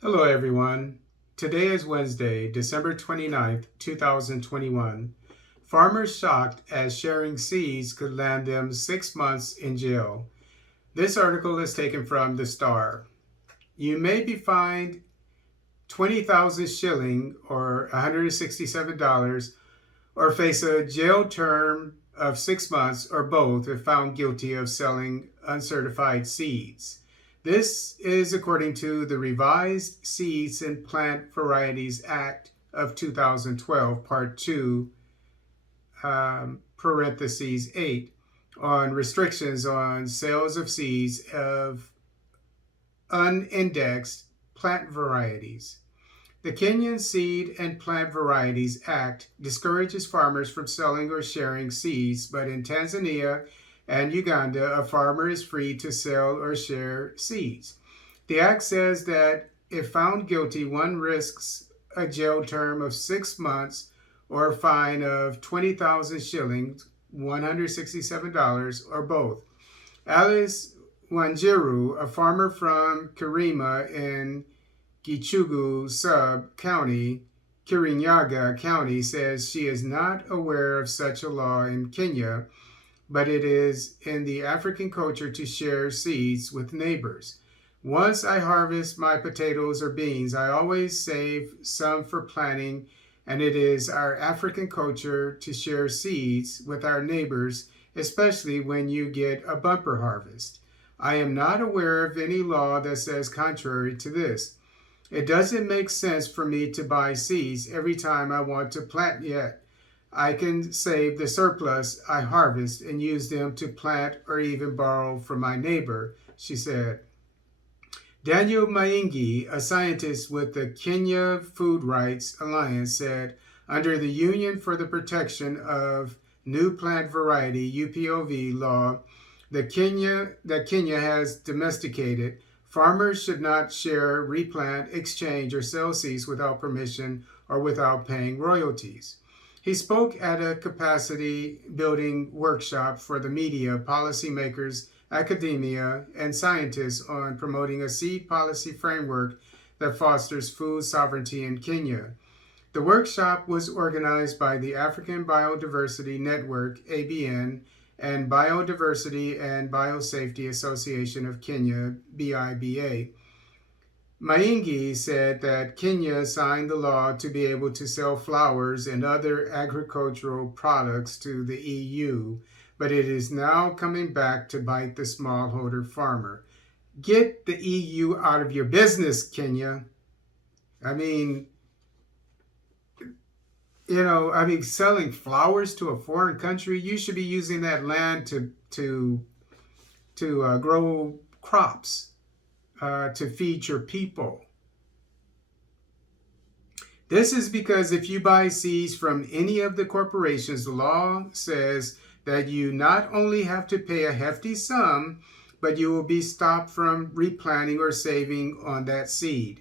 Hello everyone. Today is Wednesday, December 29th, 2021. Farmers shocked as sharing seeds could land them 6 months in jail. This article is taken from The Star. You may be fined 20,000 shilling or $167 or face a jail term of 6 months or both if found guilty of selling uncertified seeds. This is according to the Revised Seeds and Plant Varieties Act of 2012, Part 2, parentheses 8, on restrictions on sales of seeds of unindexed plant varieties. The Kenyan Seed and Plant Varieties Act discourages farmers from selling or sharing seeds, but in Tanzania and Uganda, a farmer is free to sell or share seeds. The act says that if found guilty, one risks a jail term of 6 months or a fine of 20,000 shillings, $167, or both. Alice Wanjiru, a farmer from Kirima in Gichugu Sub-County, Kirinyaga County, says she is not aware of such a law in Kenya, but it is in the African culture to share seeds with neighbors. Once I harvest my potatoes or beans, I always save some for planting, and it is our African culture to share seeds with our neighbors, especially when you get a bumper harvest. I am not aware of any law that says contrary to this. It doesn't make sense for me to buy seeds every time I want to plant yet. I can save the surplus I harvest and use them to plant or even borrow from my neighbor, she said. Daniel Maingi, a scientist with the Kenya Food Rights Alliance, said, under the Union for the Protection of New Plant Variety UPOV law that Kenya has domesticated, farmers should not share, replant, exchange, or sell seeds without permission or without paying royalties. He spoke at a capacity building workshop for the media, policymakers, academia, and scientists on promoting a seed policy framework that fosters food sovereignty in Kenya. The workshop was organized by the African Biodiversity Network, ABN, and Biodiversity and Biosafety Association of Kenya, BIBA. Maingi said that Kenya signed the law to be able to sell flowers and other agricultural products to the EU, but it is now coming back to bite the smallholder farmer. Get the EU out of your business, Kenya. Selling flowers to a foreign country, you should be using that land to grow crops, to feed your people. This is because if you buy seeds from any of the corporations, the law says that you not only have to pay a hefty sum, but you will be stopped from replanting or saving on that seed.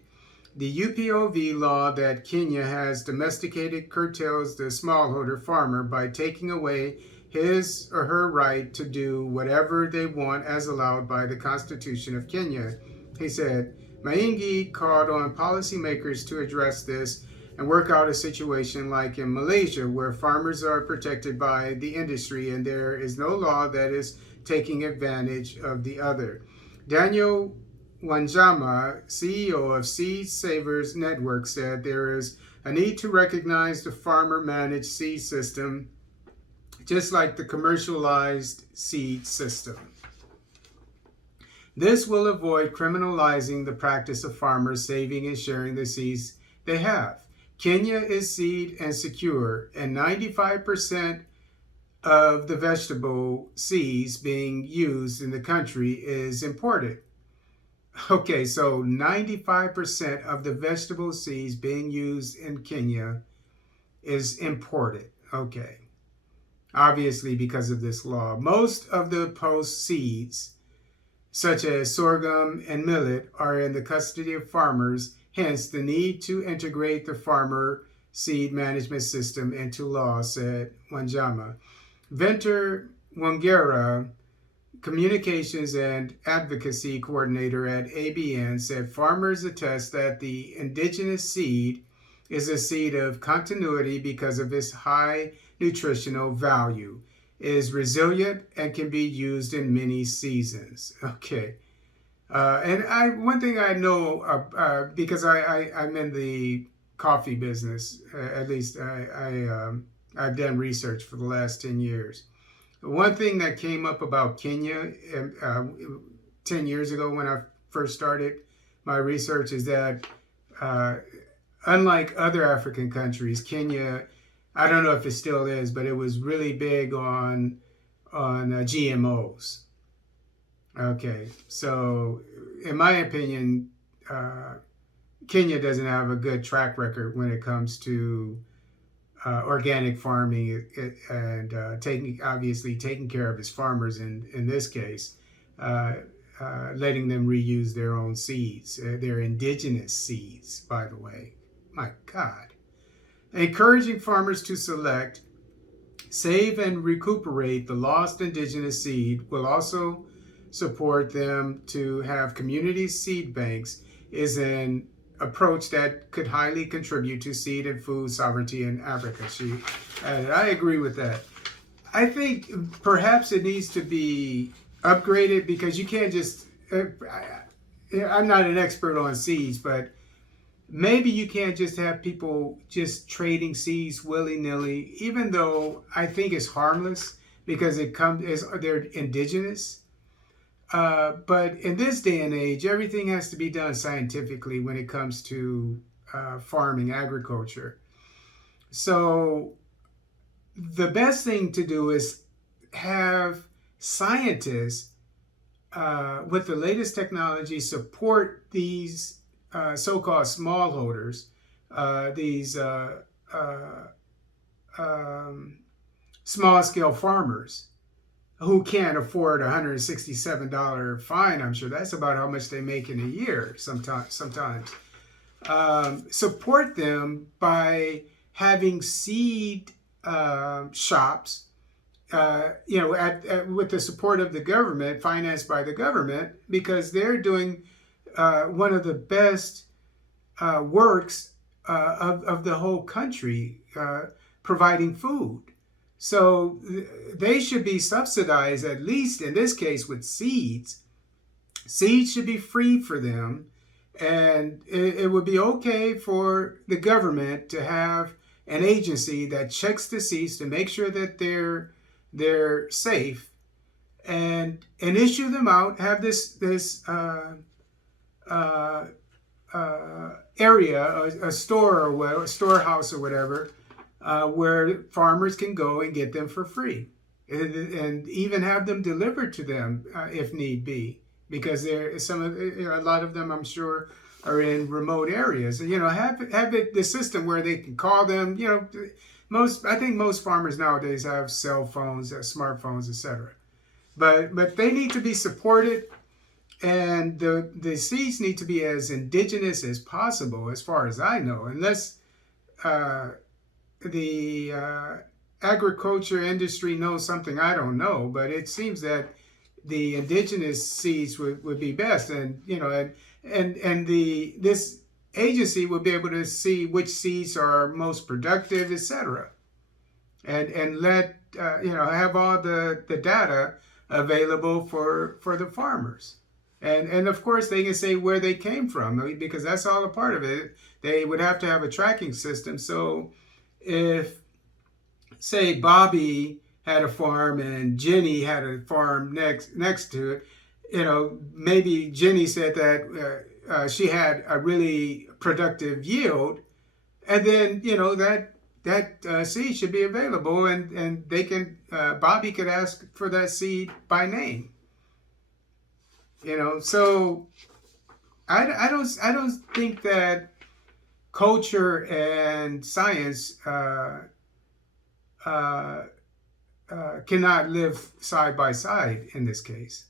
The UPOV law that Kenya has domesticated curtails the smallholder farmer by taking away his or her right to do whatever they want as allowed by the Constitution of Kenya, he said. Maingi called on policymakers to address this and work out a situation like in Malaysia, where farmers are protected by the industry and there is no law that is taking advantage of the other. Daniel Wanjama, CEO of Seed Savers Network, said there is a need to recognize the farmer-managed seed system just like the commercialized seed system. This will avoid criminalizing the practice of farmers saving and sharing the seeds they have. Kenya is seed and secure, and 95% of the vegetable seeds being used in the country is imported. Okay, so 95% of the vegetable seeds being used in Kenya is imported. Okay, obviously because of this law. Most of the post seeds, such as sorghum and millet, are in the custody of farmers, hence the need to integrate the farmer seed management system into law, said Wanjama. Venture Wangera, Communications and Advocacy Coordinator at ABN, said farmers attest that the indigenous seed is a seed of continuity because of its high nutritional value, is resilient, and can be used in many seasons. Okay. And one thing I know, because I'm in the coffee business, at least I've done research for the last 10 years. One thing that came up about Kenya 10 years ago when I first started my research is that unlike other African countries, Kenya, I don't know if it still is, but it was really big on GMOs. Okay, so in my opinion, Kenya doesn't have a good track record when it comes to organic farming and taking care of its farmers in this case, letting them reuse their own seeds, their indigenous seeds, by the way. My God. Encouraging farmers to select, save, and recuperate the lost indigenous seed will also support them to have community seed banks is an approach that could highly contribute to seed and food sovereignty in Africa. And I agree with that. I think perhaps it needs to be upgraded because you can't just, I'm not an expert on seeds, but maybe you can't just have people just trading seeds willy-nilly, even though I think it's harmless because they're indigenous. But in this day and age, everything has to be done scientifically when it comes to farming, agriculture. So the best thing to do is have scientists with the latest technology support these so-called smallholders, these small-scale farmers who can't afford a $167 fine. I'm sure that's about how much they make in a year sometimes. Support them by having seed shops, with the support of the government, financed by the government, because they're doing one of the best works of the whole country, providing food. So they should be subsidized, at least in this case with seeds. Seeds should be free for them. And it would be okay for the government to have an agency that checks the seeds to make sure that they're safe and issue them out, have this area, a store or whatever, a storehouse or whatever, where farmers can go and get them for free, and even have them delivered to them if need be, because a lot of them, I'm sure, are in remote areas. Have the system where they can call them. I think most farmers nowadays have cell phones, smartphones, etc. But they need to be supported, and the seeds need to be as indigenous as possible, as far as I know, unless the agriculture industry knows something I don't know. But it seems that the indigenous seeds would be best, and this agency will be able to see which seeds are most productive, etc. And let have all the data available for the farmers. And of course, they can say where they came from, because that's all a part of it. They would have to have a tracking system. So if, say, Bobby had a farm and Jenny had a farm next to it, maybe Jenny said that she had a really productive yield, and then that seed should be available, and they can Bobby could ask for that seed by name. So I don't think that culture and science cannot live side by side in this case.